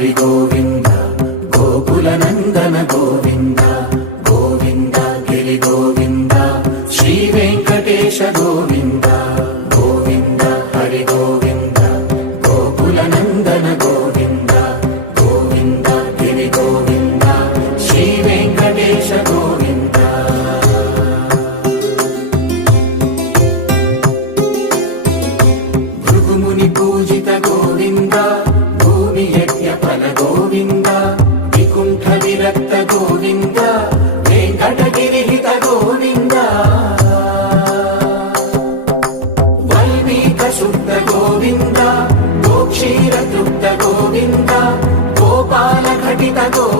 హరి గోవింద గోకుల నందన గోవింద గోవింద గిరి గోవింద శ్రీ వెంకటేశ గోవింద గోవింద హరి గోవింద గోకుల నందన గోవింద గోవింద గిరి గోవింద శ్రీ వెంకటేశ గోవింద. భృగుముని పూజిత గోవింద భూమి యజ్ఞ ఫల గోవింద వికుంఠ విరక్త గోవింద వెంకటగిరిహిత గోవింద వల్మీక శుద్ధ గోవింద గోక్షీర తృప్త గోవింద గోపాల ఘటిత గోవింద